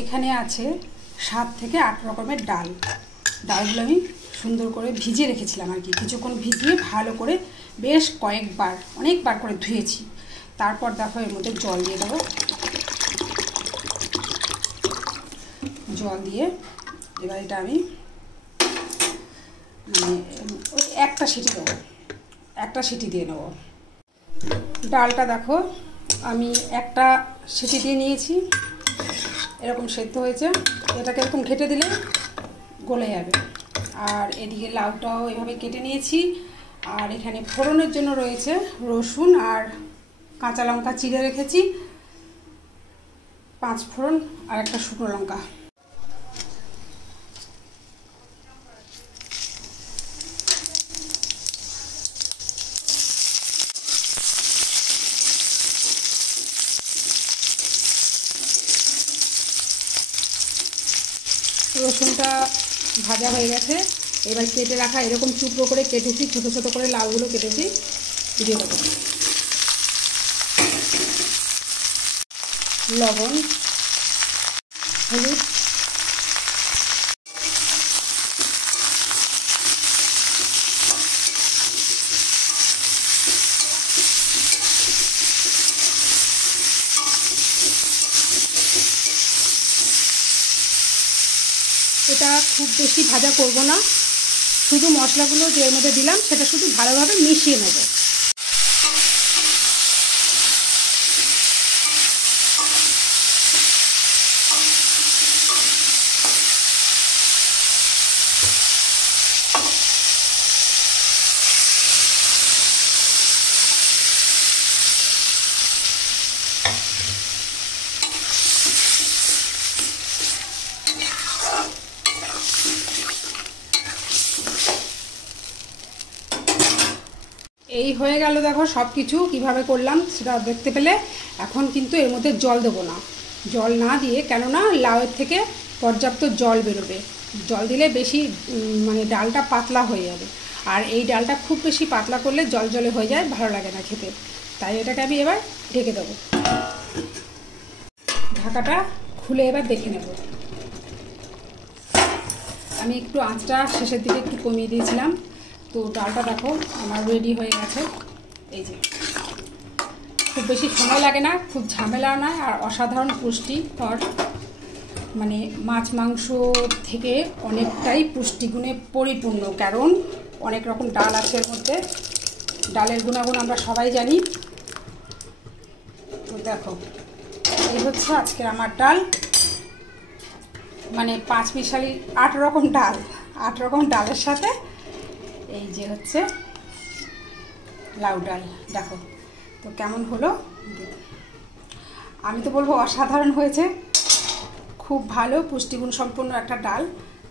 এখানে আছে 7 থেকে 8 রকমের ডাল। ডালগুলো আমি সুন্দর করে ভিজিয়ে রেখেছিলাম আর কি, কিছুক্ষণ ভিজিয়ে ভালো করে বেশ কয়েকবার অনেকবার করে ধুয়েছি। তারপর দেখো এর মধ্যে জল দিয়ে দেবো। জল দিয়ে এবার এটা আমি ওই একটা সিটি দেবো, একটা সিটি দিয়ে নেবো। ডালটা দেখো আমি একটা সিটি দিয়ে নিয়েছি, এরকম সেদ্ধ হয়েছে। এটাকে এরকম ঘেটে দিলে গলে যাবে। আর এদিকে লাউটাও এভাবে কেটে নিয়েছি। আর এখানে ফোড়নের জন্য রয়েছে রসুন আর কাঁচা লঙ্কা চিড়ে রেখেছি, 5 ফোড়ন আর একটা শুকনো লঙ্কা। রসুনটা ভাজা হয়ে গেছে। এবার কেটে রাখা এরকম টুকরো করে কেটেছি, ছোট ছোট করে লাউগুলো কেটেছি, দিয়ে দেবো লবণ, হলুদ, এটা খুব বেশি ভাজা করব না, শুধু মশলাগুলো যে এর মধ্যে দিলাম সেটা শুধু ভালোভাবে মিশিয়ে নেব। এই হয়ে গেল, দেখো সব কিছু কীভাবে করলাম সেটা দেখতে পেলে। এখন কিন্তু এর মধ্যে জল দেবো না, জল না দিয়ে, কেননা লাউয়ের থেকে পর্যাপ্ত জল বেরোবে। জল দিলে বেশি ডালটা পাতলা হয়ে যাবে, আর এই ডালটা খুব বেশি পাতলা করলে জল জলে হয়ে যায়, ভালো লাগে না খেতে। তাই এটাকে আমি এবার ঢেকে দেবো। ঢাকাটা খুলে এবার দেখে নেব। আমি একটু আঁচটা শেষের দিকে একটু কমিয়ে দিয়েছিলাম, তো ডালটা দেখো আমার রেডি হয়ে গেছে। এই যে খুব বেশি সময় লাগে না, খুব ঝামেলা নয়, আর অসাধারণ পুষ্টিকর, মাছ মাংস থেকে অনেকটাই পুষ্টিগুণে পরিপূর্ণ, কারণ অনেক রকম ডাল আছে এর মধ্যে। ডালের গুণাগুণ আমরা সবাই জানি। তো দেখো এই হচ্ছে আজকের আমার ডাল, 5 মিশালি 8 রকম ডাল, 8 রকম ডালের সাথে এই যে হচ্ছে লাউ ডাল। দেখো তো কেমন হলো, আমি তো বলবো অসাধারণ হয়েছে, খুব ভালো পুষ্টিগুণ সম্পন্ন একটা ডাল।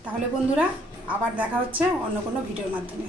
তাহলে বন্ধুরা আবার দেখা হচ্ছে অন্য কোনো ভিডিওর মাধ্যমে।